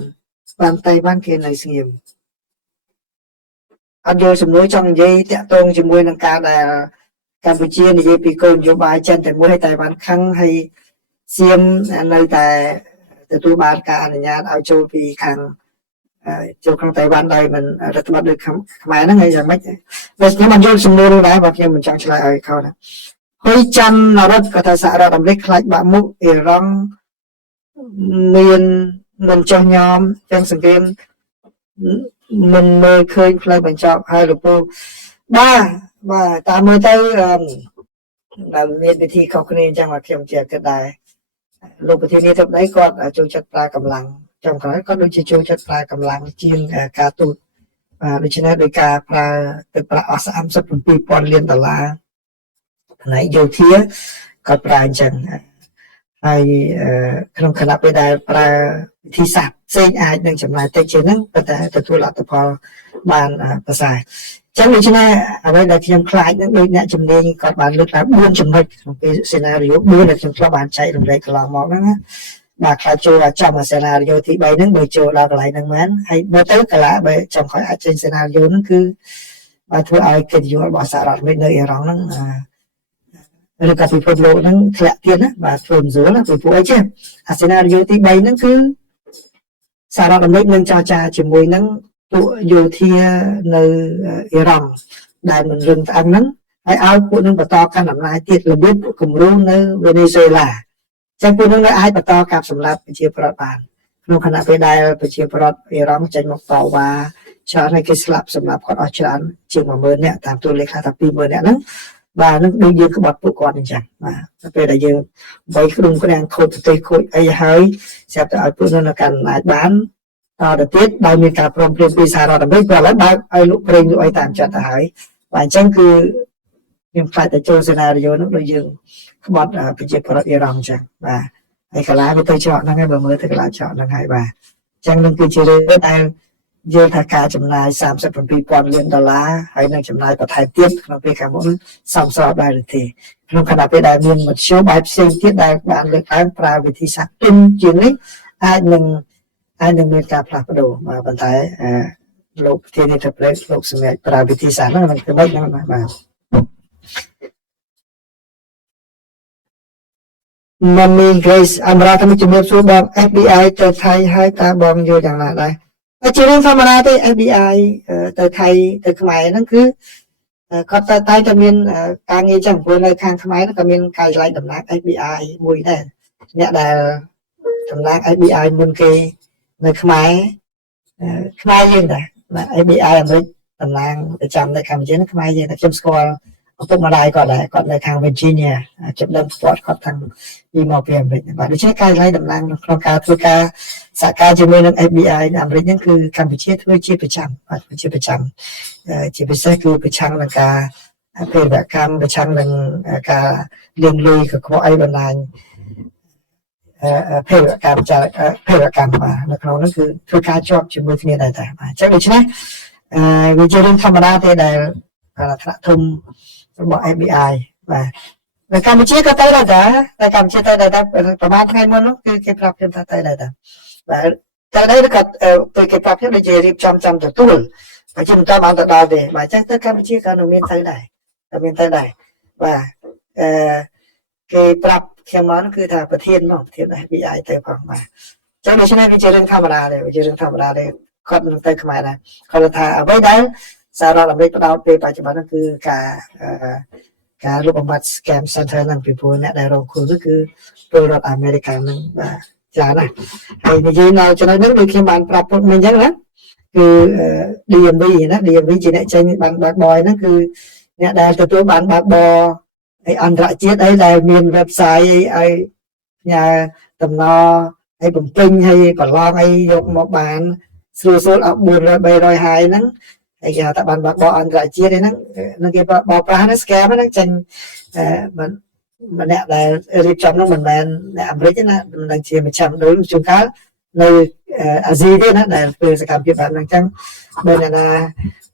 បានតៃវ៉ាន់គេនៅស្ងៀមអត់យល់សំណួរចង់និយាយតាក់ទងជាមួយនឹងការដែលកម្ពុជានិយាយពីគោលនយោបាយចិនតែមួយហើយតៃវ៉ាន់ខឹងហើយសៀមនៅតែទទួលបានការអនុញ្ញាតឲ្យចូលពីខាងចូលក្នុងតៃវ៉ាន់ដោយមិនរដ្ឋបတ်ដូចខ្មែរហ្នឹងហើយយ៉ាងម៉េចបើខ្ញុំមិនយល់សំណួរនោះដែរបើខ្ញុំមិនចង់ឆ្លើយឲ្យเขาណាហើយច័ន្ទរដ្ឋក៏ថាសហរដ្ឋអាមេរិកខ្លាចបាក់មុខអ៊ីរ៉ង់មានមិនចោះញោមទាំងសង្គ្រាមមិនមើលឃើញផ្លូវបញ្ចប់ហើយលោកពូបាទតាមមើលទៅដែលមានវិធីខុសគ្នាអញ្ចឹងមកខ្ញុំជាគិតដែរលោកប្រធានាធិបតីគាត់ចូលចិត្តប្រើកម្លាំងចំក្រោយគាត់ដូចជាចូលចិត្តប្រើកម្លាំងជាងការទូតដូច្នេះដោយការប្រើទឹកប្រាក់អស់37,000 លានដុល្លារផ្នែកយោធាគាត់ប្រើអញ្ចឹងហើយក្នុងគណៈពេលដែលប្រើវិធីសាស្ត្រផ្សេងអាចនឹងចំណាយតិចជាងហ្នឹងប៉ុន្តែទទួលលទ្ធផលបានប្រសើរចឹងដូច្នេះអ្វីដែលខ្ញុំខ្លាចហ្នឹងដូចអ្នកជំនាញគាត់បានលើកឡើង4ចំណុចក្នុងពេលសេណារីយ៉ូ4ដែលខ្ញុំធ្លាប់បានចែករំលែកកន្លងមកហ្នឹងណា bà khai cho trong scenario thì bay nâng bởi chỗ là lại nâng mến hay bởi tới cả lá bởi trong khỏi trên scenario nó cứ bà thua ai kịch dụ bỏ xả rọt mấy nơi rong nâng rồi cả bị phật lộ nâng thẹn tiền á bà thường dối là bởi phụ ấy chứ scenario thì bay nâng cứ xả rọt mấy nâng cho cha chỉ mùi nâng tụ dù thì nơi Iran đại mình rừng ăn nâng hay áo của nâng bà to khăn nằm lại tiết là biết cùng rô nơi Venezuela chẳng phụ nâng ai bà to cạp sầm lạp chia prot bàn nông khả năng phải đài chia prot Iran chanh một tàu và cho nên cái slap sầm lạp còn ở chán chừng mà mơ nè tạm tôi lấy khai thập pi mơ nè nâng và nó đương nhiên có bọt phụ con như chẳng mà về đại dương với cái đúng cái đang khôi tây khôi ấy hơi sẽ ở phụ nâng là cần lại bán được tiết bao nhiêu cả from trên pizza rồi biết và lấy bao ai lúc bring lúc ai tạm cho ta hỏi và chẳng cứ nhưng phải tại chỗ scenario nó đôi dương bọt phải chịu vào Iran chẳng và hay cả lá với tôi chọn nó ngay bờ mới tôi lại chọn nó hai bà chẳng nên cứ chơi với tay dương thà cả chấm này sắm sẽ phần $1,000,000 hay năng chấm này và thay tiếp nó về cả mỗi sắm sọ đây được thì nó khả năng về đại miền một số bài sinh tiết đại bạn được ăn pra về thì sắc tin chuyện ấy ai nâng miền cà phê đồ mà bạn thấy lục thiên nhiên tập lệ lục sự nghiệp pra về thì sáng nó là cái bệnh nó mà Mami Grace Amra kami chụp số bom FBI từ Thái hai ta bom vô chẳng là đây chỉ riêng tham gia tới FBI từ Thái từ Khmer nó cứ có tay cho miền càng nghe chẳng vừa nơi khang Khmer nó có miền cài lại đầm nát FBI mùi này nhẹ là đầm nát FBI muôn kê nơi Khmer Khmer gì này là FBI mới đầm nát để chăm để làm chiến Khmer gì là chăm score tục mà đại còn là thằng Virginia chụp đâm sport có thằng đi màu biển vậy và để check cái lấy đầm lang nó cả thôi cả xã ca cho nên FBI làm đấy những cứ Campuchia thôi chia phải chăng và chia phải chăng chỉ phải xét cứ phải chăng là cả về cả cam phải chăng là cả liên lụy của có ai bên này phê cam trả phê cam mà nó cứ thôi cả job chỉ mới như này mà chắc được chứ vì chơi đến tham gia thì là thông bọn FBI và Campuchia có tới đây đã tại Campuchia tới đây đãประมาณngày mới nó cái pháp chúng ta tới đây đã và tới đây nó có từ cái pháp chúng ta chỉ riêng trăm từ tuần và chúng ta bán từ đó về và chắc tới Campuchia có miền tới đây và cái pháp khi mà nó cứ thàประเทศnóประเทศ FBI tới phòng mà chắc là chúng ta chơi riêng tham gia đây còn tới Khmer này còn thà với đấy sau đó là mấy cái đó vềปัจจุบันนั่นคือการรูปบัตรสแกมเซ็นเตอร์นั่นเป็นพวกเนี่ยได้รองคือก็คือตัวรัฐอเมริกันนั่นจ้านะไอ้ที่เราจะได้นึกดูเขียนบันปรับปรุงมันยังนะคือ DMV นะ DMV จีเนี่ยใช้บันบักบอยนั่นคือเนี่ยได้ตัวบันบักบอไอ้อันตรายเจ็ดไอ้ได้มีเว็บไซต์ไอ้nhà tầm no ไอ้ผมตึงให้ก่อนลองไอ้ยกมาบานสู้ๆเอาบุญไปรอยหายนั้นไอ้ตะบันบักบออันตรายเจี๊ยดนั่นนั่นคือบอกปลานั่นสแกมนั่นจังมันเนี่ยแต่รีบจำนั่นมันเนี่ยอเมริกนะมันดังเชียร์มันจำโดยจุดการในอาเซียนนะแต่เป็นสกรรมที่แบบนั้นจังเป็นนะ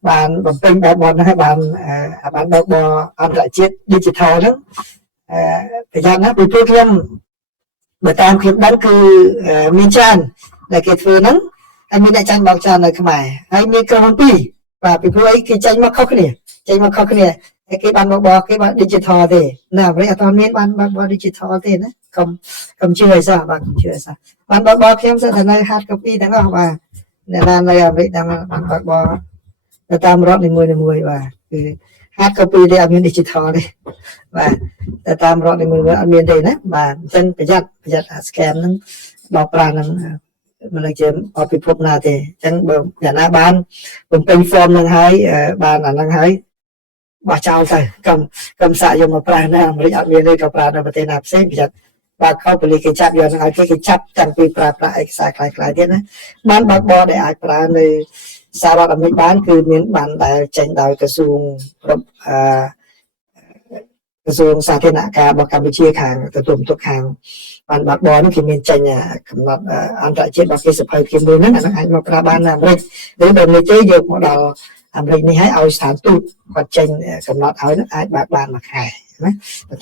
บานผมเป็นแบบบอลนะบานบักบออันตรายเจี๊ยดดิจิทัลนั่นพยายามนะเป็นโปรแกรมเมื่อตามคลิปนั้นคือมีจันในเกตเฟอร์นั้นไอ้มีในจันบอกจันในขมายไอ้มีกระหังปีvà bị cô ấy cái tranh mà khóc này cái bàn bò cái bàn digital thì nào vậy toàn miền bàn bò digital thì đấy cầm chưa sao bạn chưa sao bàn bò em sẽ thành này hard copy đó và là này vậy đang bàn bò là tam rót thì mười và hard copy thì miền digital đi và tam rót thì mười miền đây đấy và chân phải giặt scan nó bọc ra nóมันเลยจะเอาไปพบนาทีจังแบบอย่างหน้าบ้านผมเป็นฟอร์มนั่งให้บ้านนั่งให้บ่าเจ้าใส่กำสายมาปลาหน้าบริษัทเมียเลยกับปลาในประเทศนับเส้นพิจัดบ้านเข้าไปเลยกิจับย้อนเอาแค่กิจับจังปีปลาเอกสารคลายๆเท่านั้นบ้านบักบอได้อาปลาในสหรัฐอเมริกาคือเมียนบ้านได้เจนดาวกระทรวงสาธารณการบอกกัมพูชีขางตัวตุ่มตัวขางบ้านบักบอนี่คือเมียนจันเนี่ยกำหนดอันตรายเจ็บบอกเกษตรภัยเขียนมือนั่นนะไอ้มาปราบานอเมริกหรือแบบในเจ๊ยกมาเราอเมริกนี่ให้เอาสถานทูตกดจันกำหนดเอาไอ้บักบานมาขาย ណា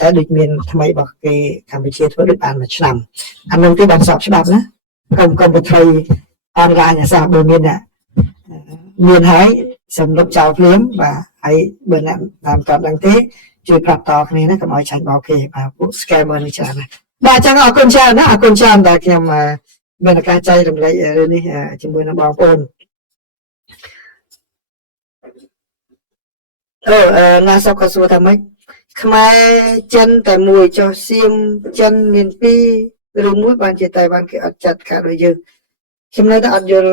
តែដូចមានថ្មីរបស់គេកម្ពុជាធ្វើដូចបានមួយឆ្នាំអានឹងទីបានសបច្បាប់ណាកុំប្រថុយអនឡាញអាសាបើមានហើយសម្លុបចោលភ្លាមបាទហើយបើអ្នកតាមតដឹងទេជួយប្រាប់តគ្នាណាកុំឲ្យចាញ់បោកគេបាទពួក scammer នេះច្រើនណាស់បាទអញ្ចឹងអរគុណច្រើនណាអរគុណច្រើនដែលខ្ញុំមានឱកាសចែករំលែករឿងនេះជាមួយនឹងបងប្អូនណាសុខក៏សួរថាម៉េចខ្មែរចិនតែមួយចុះសៀមចិនមានពីរឬមួយបានជាតែបានគេអត់ចាត់ការដូចយើងខ្ញុំនៅតែអត់យល់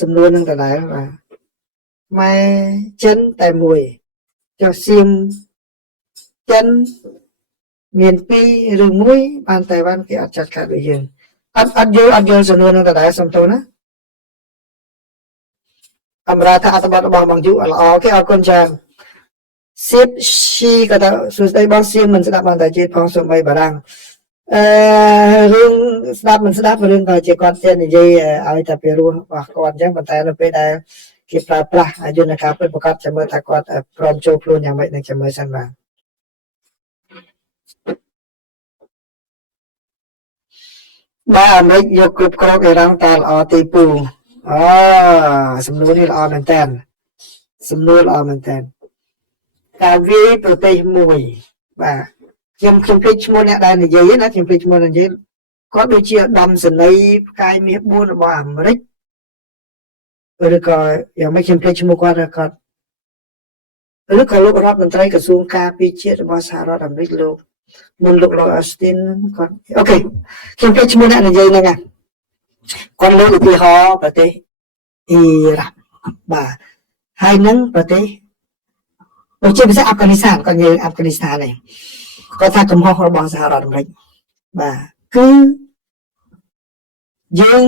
សំណួរនឹងដដែលបាទខ្មែរចិនតែមួយចុះសៀមចិនមានពីរឬមួយបានតែបានគេអត់ចាត់ការដូចយើងអត់យល់សំណួរនឹងដដែលសំទោសណាអំរាថាអត្ថបទរបស់បងយុល្អគេអរគុណច្រើនសៀបស៊ីក៏ថាសួស្ដីបងសៀមមិនស្ដាប់បានតែជាតិផងសូម្បីបារាំងរឿងស្ដាប់មិនស្ដាប់រឿងក៏ជាគាត់ចេះនិយាយឲ្យតែពីរោះរបស់គាត់អញ្ចឹងប៉ុន្តែនៅពេលដែលគេប្រើប្រាស់យន្តការពិតប្រាកដចាំមើលថាគាត់ព្រមចូលខ្លួនយ៉ាងម៉េចនឹងចាំមើលសិនបាទបាទអាមេរិកយកគ្រប់គ្រងអ៊ីរ៉ង់តើល្អទីពូសំណួរនេះល្អមែនតើសំណួរល្អមែនតើការវាយប្រទេសមួយបាទខ្ញុំភ្លេចឈ្មោះអ្នកដែលនិយាយណាខ្ញុំភ្លេចឈ្មោះអ្នកនិយាយគាត់ដូចជាឧត្តមសេនីយ៍ផ្កាយមាស4របស់អាមេរិកឬក៏យ៉ាងម៉េចខ្ញុំភ្លេចឈ្មោះគាត់ឬក៏លោករដ្ឋមន្ត្រីក្រសួងការពារជាតិរបស់សហរដ្ឋអាមេរិកលោកមុនលោកអស្ទីនគាត់អូខេខ្ញុំភ្លេចឈ្មោះអ្នកនិយាយហ្នឹងគាត់លើកឧទាហរណ៍ប្រទេសអ៊ីរ៉ាក់បាទហើយនឹងប្រទេសដូចជាភាសាអាហ្វហ្គានីស្ថានគាត់និយាយអាហ្វហ្គានីស្ថាននេះគាត់ថាកំហុសរបស់សហរដ្ឋអាមេរិកបាទគឺយើង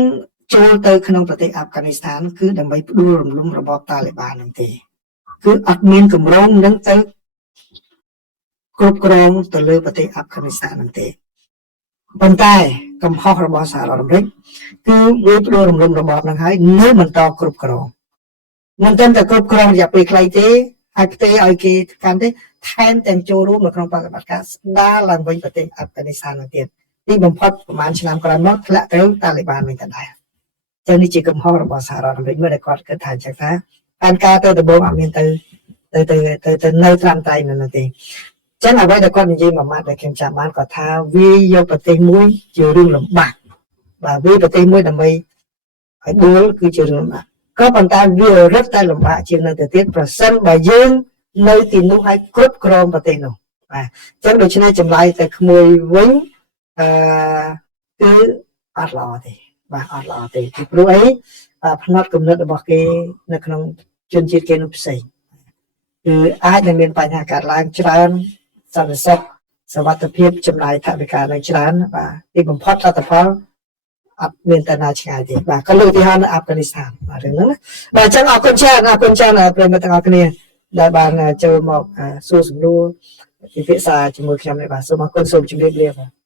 ចូលទៅក្នុងប្រទេសអាហ្វហ្គានីស្ថានគឺដើម្បីផ្ដួលរំលំរបបតាលីបានហ្នឹងទេគឺអត់មានគម្រោងនឹងទៅគ្រប់គ្រងទៅលើប្រទេសអាហ្វហ្គានីស្ថានហ្នឹងទេប៉ុន្តែកំហុសរបស់សហរដ្ឋអាមេរិកគឺវាផ្ដួលរំលំរបបហ្នឹងហើយនៅបន្តគ្រប់គ្រងមិនតែគ្រប់គ្រងរយៈពេលខ្លីទេហើយផ្ទេរឲ្យគេកាន់ទេថែមទាំងចូលរួមនៅក្នុងបដិបត្តិការស្ដារឡើងវិញប្រទេសអាហ្វហ្គានីស្ថានទៅទៀតទីបំផុតប្រហែលឆ្នាំក្រោយមកធ្លាក់ទៅតាលីបានវិញដដែលចឹងនេះជាកំហុសរបស់សហរដ្ឋអាមេរិកមួយដែលគាត់គិតថាចឹងថាផែនការទៅដំបូងអត់មានទៅនៅត្រាំតែនៅទេចឹងអ្វីដែលគាត់និយាយមួយម៉ាត់ដែលខ្ញុំចាំបានគាត់ថាវាយកប្រទេសមួយជារឿងលំបាកបាទវាប្រទេសមួយដើម្បីឲ្យដួលគឺជារឿងលំបាកក៏ប៉ុន្តែវារឹតតែលំបាកជាងនៅទៅទៀតប្រសិនបើយើងនៅទីនោះឲ្យគ្រប់គ្រងប្រទេសនោះបាទអញ្ចឹងដូច្នេះចម្លើយទៅក្មួយវិញគឺអត់ល្អទេបាទអត់ល្អទេពីព្រោះអីផ្នត់គំនិតរបស់គេនៅក្នុងជនជាតិគេនោះផ្សេងគឺអាចនឹងមានបញ្ហាកើតឡើងច្រើនសន្តិសុខសុវត្ថិភាពចំណាយថវិកាឡើងច្រើនបាទទីបំផុតលទ្ធផលអត់មានតាណាឆ្ងាយទេបាទក៏លើកទីហោនៅអាហ្វហ្គានីស្ថានបាទរឿងហ្នឹងណាបាទអញ្ចឹងអរគុណច្រើនប្រិយមិត្តទាំងអស់គ្នាដែលបានចូលមកសួរសំណួរពិភាក្សាជាមួយខ្ញុំនេះបាទសូមអរគុណសូមជម្រាបលាបាទ